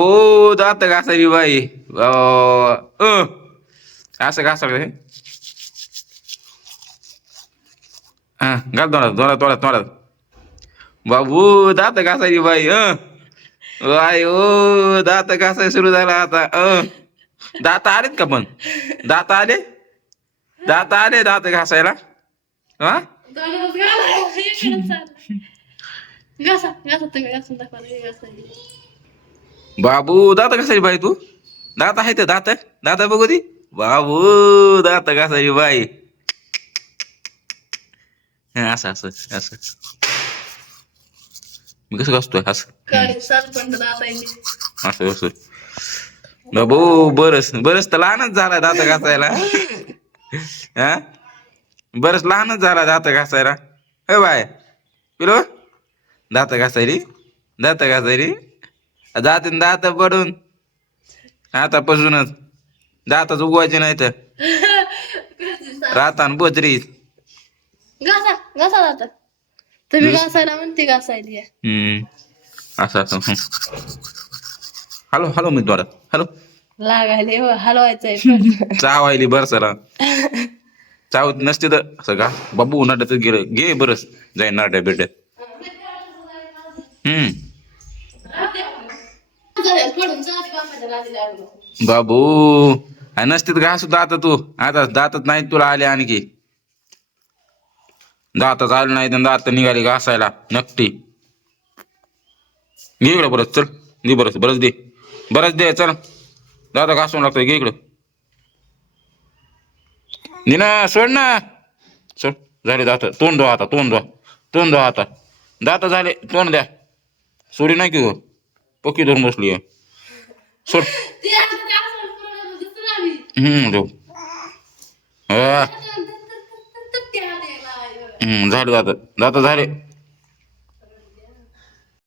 हो दात घासायची बाई असं घासायचं हे हा घाल तोंडात तोंडात तोंडात तोंडात बाबू दात घासायची बाई बाई ओ दात घासाय सुरू झाला आता दात आलेत का पण दात आले दात आले दात घासायला हा घासा घासा तुम्ही घासून दाखवा बाबू दात घासायची बाई तू दात आहे ते दात दात बघू ती बाबू दात घासायची बाई असं असं असं मी कसं घासतोय असं सरपंच दातायची असं असं बाबू बरस बरस तर लहानच झाला दात घासायला हा बरस लहानच झाला दात घासायला हे बाय पिलो दात घासायली दात घासायली दात दात पडून आतापासूनच दातच उगवायचे नाही तर रातान बोचरीत घासा घासा दात तुम्ही घासायला म्हणते घासायली असं असं हॅलो हॅलो मी द्वारा हॅलो लागायले हलवायचंय चावायली बरसला चावत नसते तर असं का बाबू नाट्यात गेलं घे बरस जाईन नाट्या भेटत बाबू नसतीत घासू दात तू आता दातच नाही तुला आले आणखी दातच आले नाही तर दात निघाली घासायला नक्की घे इकडं बरंच चल दे बरंच बरंच दे बरंच दे चल दात घासून लागतोय घे इकडं निना सोड ना सोड झाले दात तोंड धुवा आता तोंड धुवा तोंड धुवा आता दात झाले तोंड द्या सोडी नाही की पक्की धरून बसली आहे सोड देऊ झाले दात दात झाले